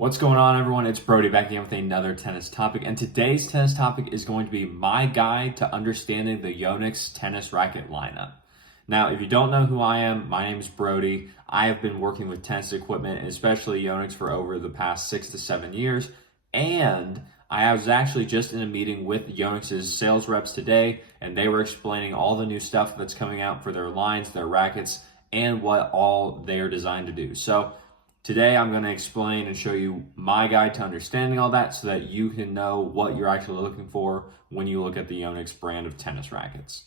What's going on, everyone? It's Brody back again with another tennis topic, and today's tennis topic is going to be my guide to understanding the YONEX tennis racket lineup. Now, if you don't know who I am, my name is Brody. I have been working with tennis equipment, and especially YONEX, for over the past 6 to 7 years, and I was actually just in a meeting with YONEX's sales reps today, and they were explaining all the new stuff that's coming out for their lines, their rackets, and what all they are designed to do. So today I'm going to explain and show you my guide to understanding all that so that you can know what you're actually looking for when you look at the YONEX brand of tennis rackets.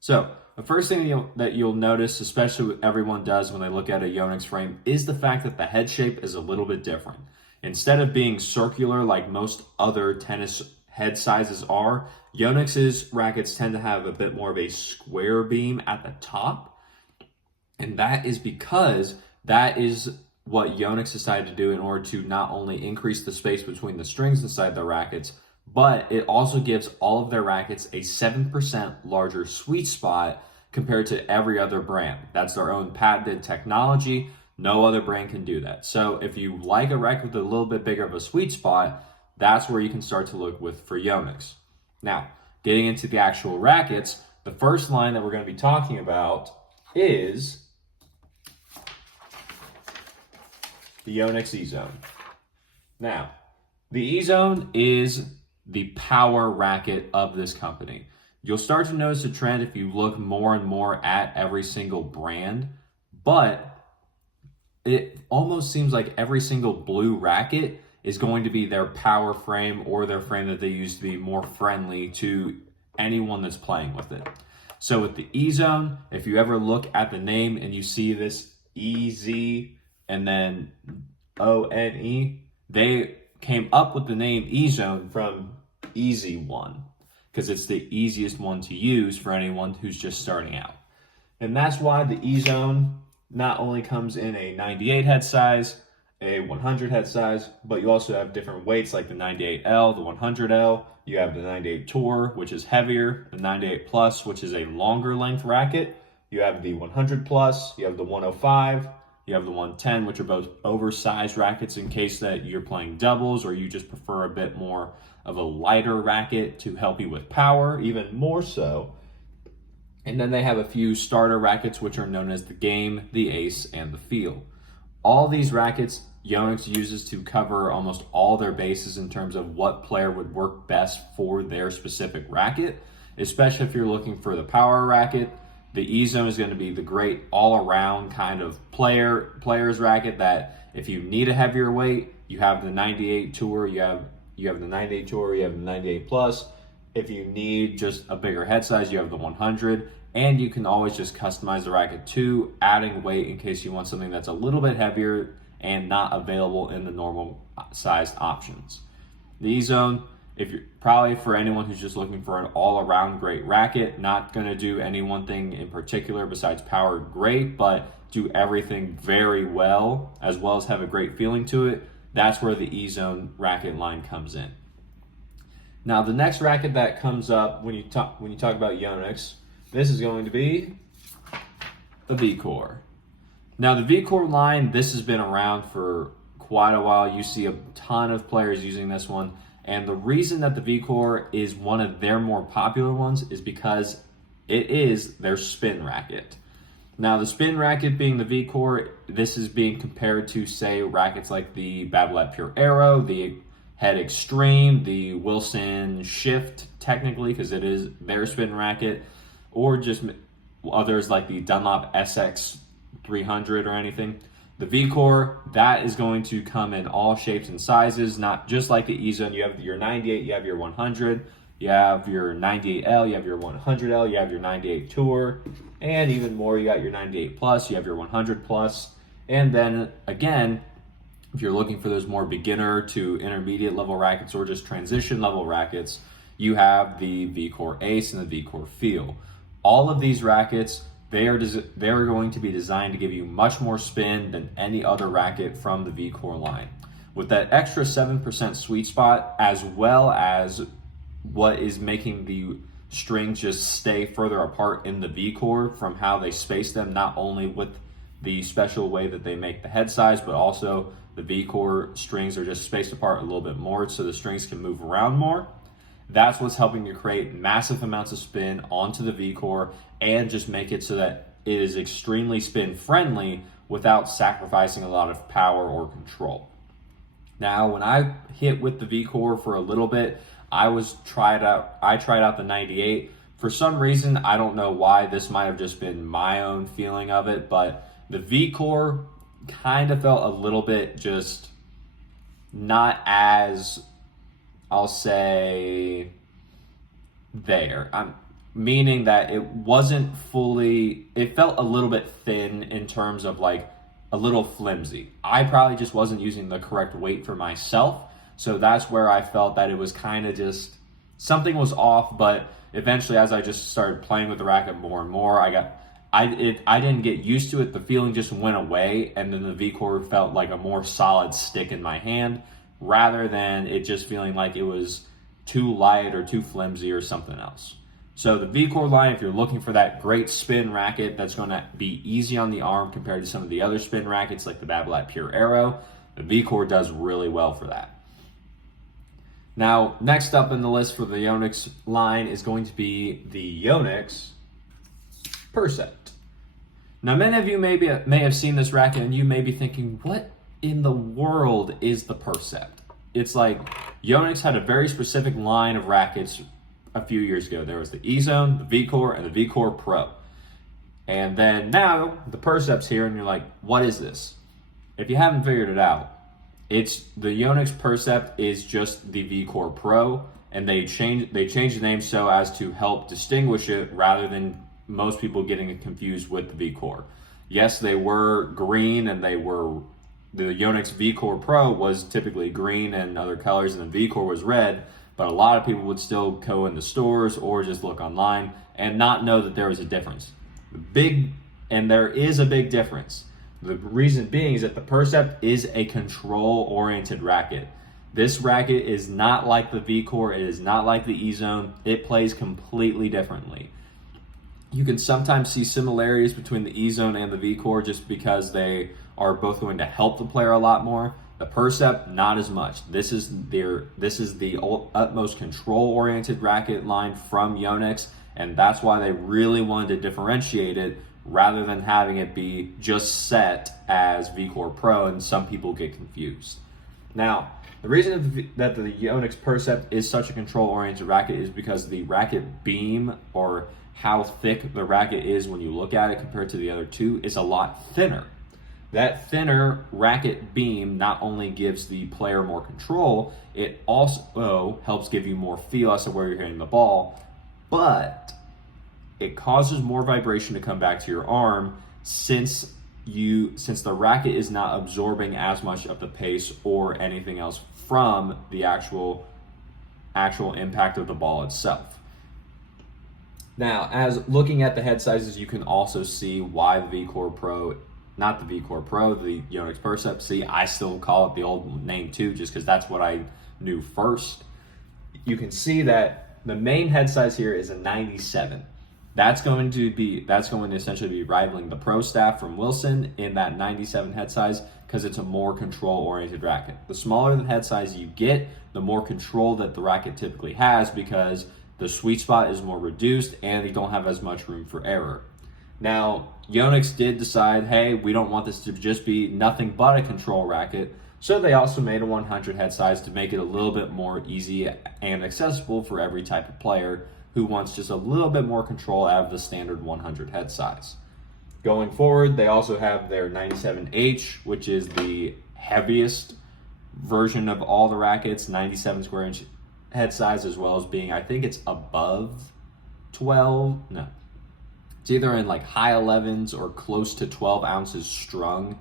So the first thing that you'll notice, especially what everyone does when they look at a YONEX frame, is the fact that the head shape is a little bit different. Instead of being circular like most other tennis head sizes are, YONEX's rackets tend to have a bit more of a square beam at the top. And that is because that is what YONEX decided to do in order to not only increase the space between the strings inside their rackets, but it also gives all of their rackets a 7% larger sweet spot compared to every other brand. That's their own patented technology. No other brand can do that. So if you like a racket with a little bit bigger of a sweet spot, that's where you can start to look for YONEX. Now, getting into the actual rackets, the first line that we're going to be talking about is the YONEX Ezone. Now, the Ezone is the power racket of this company. You'll start to notice a trend if you look more and more at every single brand, but it almost seems like every single blue racket is going to be their power frame or their frame that they use to be more friendly to anyone that's playing with it. So with the Ezone, if you ever look at the name and you see this EZ and then ONE, they came up with the name Ezone from Easy One because it's the easiest one to use for anyone who's just starting out. And that's why the Ezone not only comes in a 98 head size, a 100 head size, but you also have different weights like the 98L, the 100L. You have the 98 Tour, which is heavier, the 98 Plus, which is a longer length racket. You have the 100 Plus, you have the 105, you have the 110, which are both oversized rackets in case that you're playing doubles or you just prefer a bit more of a lighter racket to help you with power, even more so. And then they have a few starter rackets, which are known as the Game, the Ace, and the Feel. All these rackets YONEX uses to cover almost all their bases in terms of what player would work best for their specific racket, especially if you're looking for the power racket. The Ezone is going to be the great all-around kind of player's racket that if you need a heavier weight, you have the 98 Tour, you have the 98 Tour, you have the 98 Plus. If you need just a bigger head size, you have the 100, and you can always just customize the racket to adding weight in case you want something that's a little bit heavier and not available in the normal sized options. The Ezone, if you're probably for anyone who's just looking for an all-around great racket, not going to do any one thing in particular besides power great, but do everything very well as have a great feeling to it, that's where the Ezone racket line comes in. Now, the next racket that comes up when you talk about YONEX, this is going to be the Vcore. Now, the Vcore line, this has been around for quite a while. You see a ton of players using this one. And the reason that the Vcore is one of their more popular ones is because it is their spin racket. Now, the spin racket being the Vcore, this is being compared to, say, rackets like the Babolat Pure Aero, the Head Extreme, the Wilson Shift, technically, because it is their spin racket, or just others like the Dunlop SX 300 or anything. The Vcore, that is going to come in all shapes and sizes, not just like the Ezone. You have your 98, you have your 100, you have your 98L, you have your 100L, you have your 98 Tour, and even more, you got your 98 Plus, you have your 100 Plus, and then again, if you're looking for those more beginner to intermediate level rackets or just transition level rackets, you have the Vcore Ace and the Vcore Feel. All of these rackets, they are going to be designed to give you much more spin than any other racket from the Vcore line. With that extra 7% sweet spot, as well as what is making the strings just stay further apart in the Vcore from how they space them, not only with the special way that they make the head size, but also The Vcore strings are just spaced apart a little bit more so the strings can move around more. That's what's helping to create massive amounts of spin onto the Vcore and just make it so that it is extremely spin friendly without sacrificing a lot of power or control. Now, when I hit with the Vcore for a little bit, I tried out the 98. For some reason, I don't know why, this might have just been my own feeling of it, but the Vcore kind of felt a little bit just not as, I'll say, there. Meaning that it wasn't fully, it felt a little bit thin in terms of like a little flimsy. I probably just wasn't using the correct weight for myself. So that's where I felt that it was kind of just, something was off, but eventually as I just started playing with the racket more and more, I didn't get used to it. The feeling just went away, and then the Vcore felt like a more solid stick in my hand rather than it just feeling like it was too light or too flimsy or something else. So the Vcore line, if you're looking for that great spin racket that's going to be easy on the arm compared to some of the other spin rackets like the Babolat Pure Aero, the Vcore does really well for that. Now, next up in the list for the YONEX line is going to be the YONEX Percept. Now, many of you may have seen this racket and you may be thinking, what in the world is the Percept? It's like YONEX had a very specific line of rackets a few years ago. There was the Ezone, the Vcore, and the Vcore Pro. And then now the Percept's here and you're like, what is this? If you haven't figured it out, it's the YONEX Percept is just the Vcore Pro, and they changed the name so as to help distinguish it rather than most people getting it confused with the Vcore. Yes, they were green, and the YONEX Vcore Pro was typically green and other colors, and the Vcore was red, but a lot of people would still go in the stores or just look online and not know that there was a difference. And there is a big difference. The reason being is that the Percept is a control-oriented racket. This racket is not like the Vcore. It is not like the Ezone. It plays completely differently. You can sometimes see similarities between the Ezone and the Vcore just because they are both going to help the player a lot more. The Percept, not as much. This is the utmost control-oriented racket line from YONEX, and that's why they really wanted to differentiate it rather than having it be just set as Vcore Pro, and some people get confused. Now, the reason that the YONEX Percept is such a control-oriented racket is because the racket beam, or how thick the racket is when you look at it compared to the other two, is a lot thinner. That thinner racket beam not only gives the player more control, it also helps give you more feel as to where you're hitting the ball, but it causes more vibration to come back to your arm since the racket is not absorbing as much of the pace or anything else from the actual impact of the ball itself. Now, as looking at the head sizes, you can also see why the Vcore Pro, not the Vcore Pro, the YONEX Percept. See, I still call it the old name too, just because that's what I knew first. You can see that the main head size here is a 97. That's going to essentially be rivaling the Pro Staff from Wilson in that 97 head size because it's a more control-oriented racket. The smaller the head size you get, the more control that the racket typically has because the sweet spot is more reduced and you don't have as much room for error. Now, YONEX did decide, hey, we don't want this to just be nothing but a control racket, so they also made a 100 head size to make it a little bit more easy and accessible for every type of player who wants just a little bit more control out of the standard 100 head size. Going forward, they also have their 97H, which is the heaviest version of all the rackets, 97 square inch head size, as well as being, I think it's above 12, no. It's either in like high 11s or close to 12 ounces strung.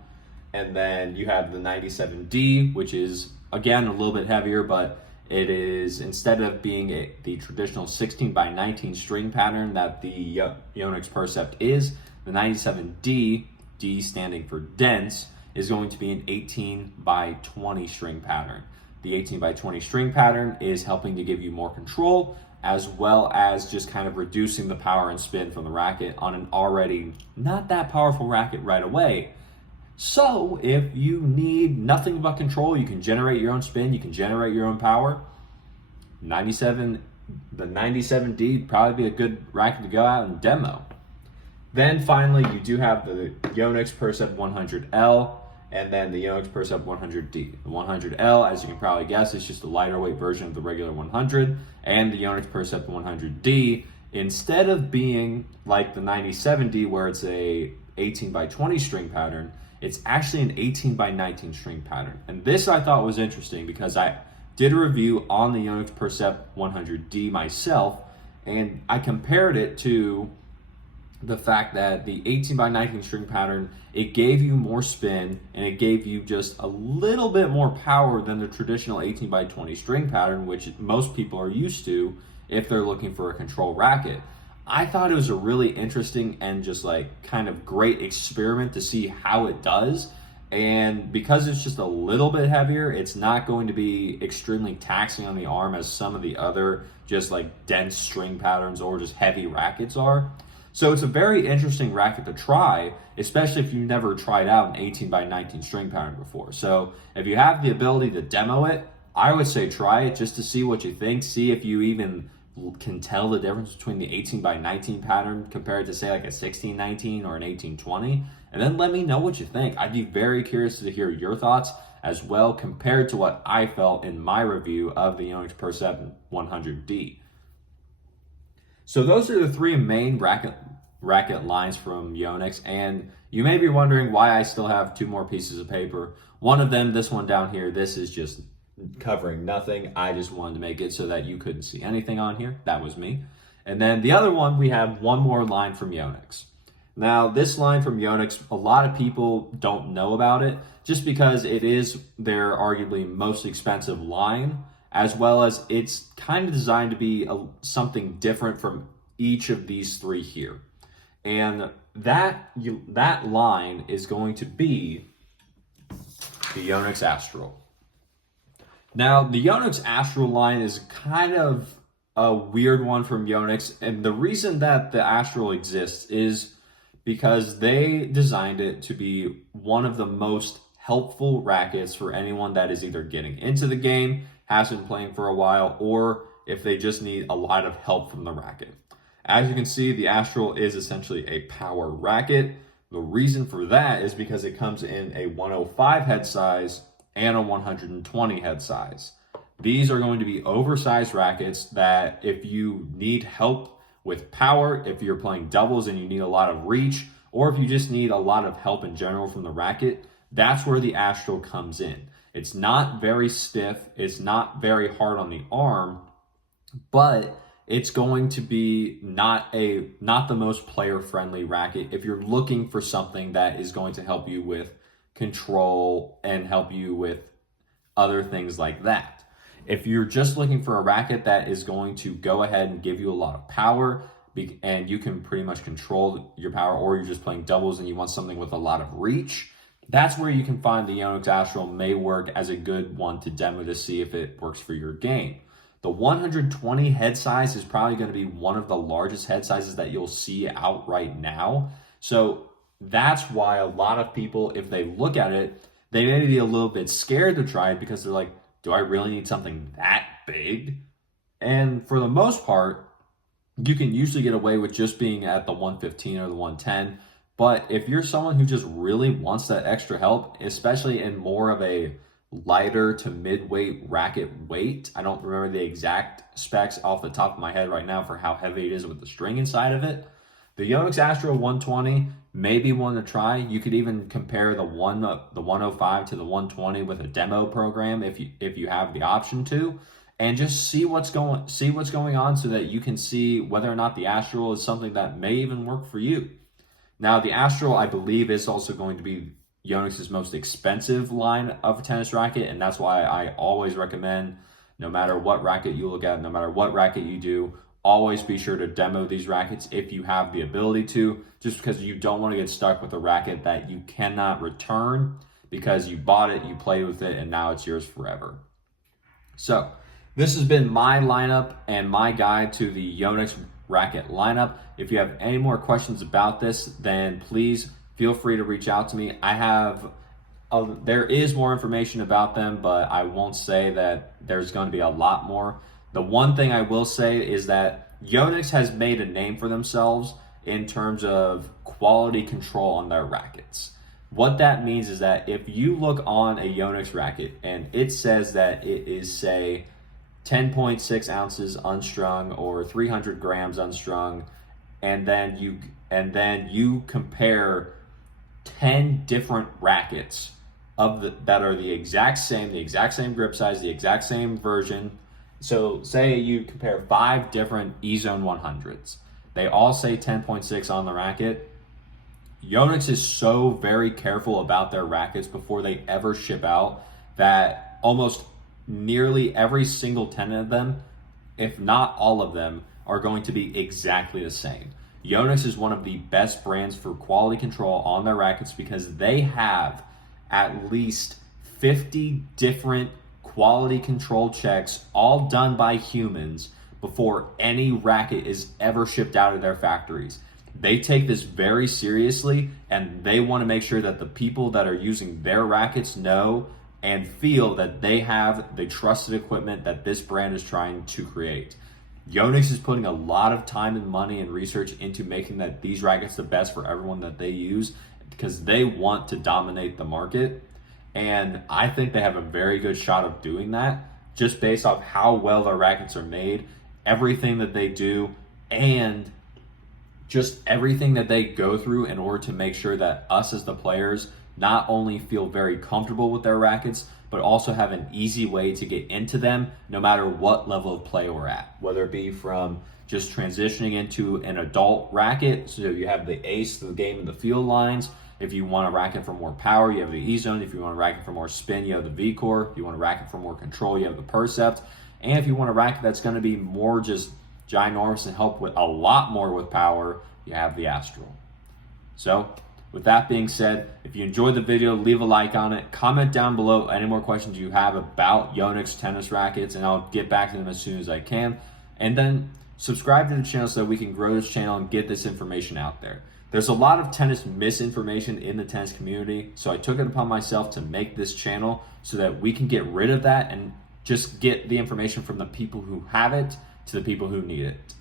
And then you have the 97D, which is, again, a little bit heavier, but it is, instead of being the traditional 16 by 19 string pattern that the YONEX Percept is, the 97D, D standing for dense, is going to be an 18 by 20 string pattern. The 18 by 20 string pattern is helping to give you more control, as well as just kind of reducing the power and spin from the racket on an already not that powerful racket right away. So if you need nothing but control, you can generate your own spin, you can generate your own power. The 97D would probably be a good racket to go out and demo. Then finally, you do have the YONEX Percept 100L and then the YONEX Percept 100D. The 100L, as you can probably guess, is just a lighter weight version of the regular 100, and the YONEX Percept 100D, instead of being like the 97D where it's a 18 by 20 string pattern, it's actually an 18 by 19 string pattern. And this I thought was interesting because I did a review on the YONEX Percept 100D myself, and I compared it to the fact that the 18 by 19 string pattern, it gave you more spin and it gave you just a little bit more power than the traditional 18 by 20 string pattern, which most people are used to if they're looking for a control racket. I thought it was a really interesting and just like kind of great experiment to see how it does. And because it's just a little bit heavier, it's not going to be extremely taxing on the arm as some of the other just like dense string patterns or just heavy rackets are. So it's a very interesting racket to try, especially if you've never tried out an 18 by 19 string pattern before. So if you have the ability to demo it, I would say try it just to see what you think, see if you even can tell the difference between the 18 by 19 pattern compared to say like a 16-19 or an 18-20, and then let me know what you think. I'd be very curious to hear your thoughts as well compared to what I felt in my review of the YONEX Percept 100D. So those are the three main racket lines from YONEX, and you may be wondering why I still have two more pieces of paper. One of them, this one down here, this is just covering nothing. I just wanted to make it so that you couldn't see anything on here. That was me. And then the other one, we have one more line from YONEX. Now, this line from YONEX, a lot of people don't know about it just because it is their arguably most expensive line, as well as it's kind of designed to be something different from each of these three here. And that line is going to be the YONEX Astral. Now, the YONEX Astral line is kind of a weird one from YONEX, and the reason that the Astral exists is because they designed it to be one of the most helpful rackets for anyone that is either getting into the game, has been playing for a while, or if they just need a lot of help from the racket. As you can see, the Astral is essentially a power racket. The reason for that is because it comes in a 105 head size and a 120 head size. These are going to be oversized rackets that if you need help with power, if you're playing doubles and you need a lot of reach, or if you just need a lot of help in general from the racket, that's where the Astral comes in. It's not very stiff, it's not very hard on the arm, but it's going to be not the most player-friendly racket if you're looking for something that is going to help you with control and help you with other things like that. If you're just looking for a racket that is going to go ahead and give you a lot of power and you can pretty much control your power, or you're just playing doubles and you want something with a lot of reach, that's where you can find the YONEX Astral may work as a good one to demo to see if it works for your game. The 120 head size is probably going to be one of the largest head sizes that you'll see out right now. So that's why a lot of people, if they look at it, they may be a little bit scared to try it because they're like, do I really need something that big? And for the most part, you can usually get away with just being at the 115 or the 110. But if you're someone who just really wants that extra help, especially in more of a lighter to mid-weight racket weight, I don't remember the exact specs off the top of my head right now for how heavy it is with the string inside of it, the YONEX Astral 120 may be one to try. You could even compare the 105 to the 120 with a demo program if you have the option to, and just see what's going on so that you can see whether or not the Astral is something that may even work for you. Now, the Astral, I believe, is also going to be YONEX's most expensive line of a tennis racket, and that's why I always recommend, no matter what racket you look at, no matter what racket you do, always be sure to demo these rackets if you have the ability to, just because you don't want to get stuck with a racket that you cannot return because you bought it, you played with it, and now it's yours forever. So, this has been my lineup and my guide to the YONEX racket lineup. If you have any more questions about this, then please feel free to reach out to me. I have there is more information about them, but I won't say that there's going to be a lot more. The one thing I will say is that YONEX has made a name for themselves in terms of quality control on their rackets. What that means is that if you look on a YONEX racket and it says that it is, say, 10.6 ounces unstrung or 300 grams unstrung, and then you compare 10 different rackets that are the exact same grip size, the exact same version. So say you compare 5 different Ezone 100s. They all say 10.6 on the racket. YONEX is so very careful about their rackets before they ever ship out that almost nearly every single 10 of them, if not all of them, are going to be exactly the same. YONEX is one of the best brands for quality control on their rackets because they have at least 50 different quality control checks, all done by humans, before any racket is ever shipped out of their factories. They take this very seriously, and they want to make sure that the people that are using their rackets know and feel that they have the trusted equipment that this brand is trying to create. YONEX is putting a lot of time and money and research into making that these rackets the best for everyone that they use, because they want to dominate the market. And I think they have a very good shot of doing that just based off how well their rackets are made, everything that they do, and just everything that they go through in order to make sure that us as the players not only feel very comfortable with their rackets, but also have an easy way to get into them no matter what level of play we're at. Whether it be from just transitioning into an adult racket, so you have the ace, the game, and the field lines. If you want a racket for more power, you have the Ezone. If you want a racket for more spin, you have the Vcore. If you want a racket for more control, you have the Percept. And if you want a racket that's going to be more just ginormous and help with a lot more with power, you have the Astral. So with that being said, if you enjoyed the video, leave a like on it. Comment down below any more questions you have about YONEX tennis rackets, and I'll get back to them as soon as I can. And then subscribe to the channel so that we can grow this channel and get this information out there. There's a lot of tennis misinformation in the tennis community, so I took it upon myself to make this channel so that we can get rid of that and just get the information from the people who have it to the people who need it.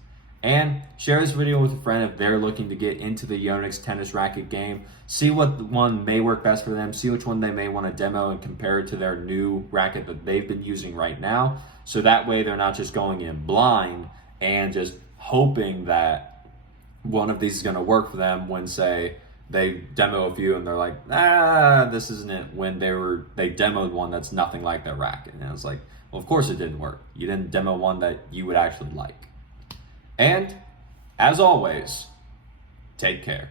And share this video with a friend if they're looking to get into the YONEX tennis racket game. See what one may work best for them. See which one they may want to demo and compare it to their new racket that they've been using right now. So that way they're not just going in blind and just hoping that one of these is going to work for them when, say, they demo a few and they're like, this isn't it, when they demoed one that's nothing like their racket. And I was like, well, of course it didn't work. You didn't demo one that you would actually like. And as always, take care.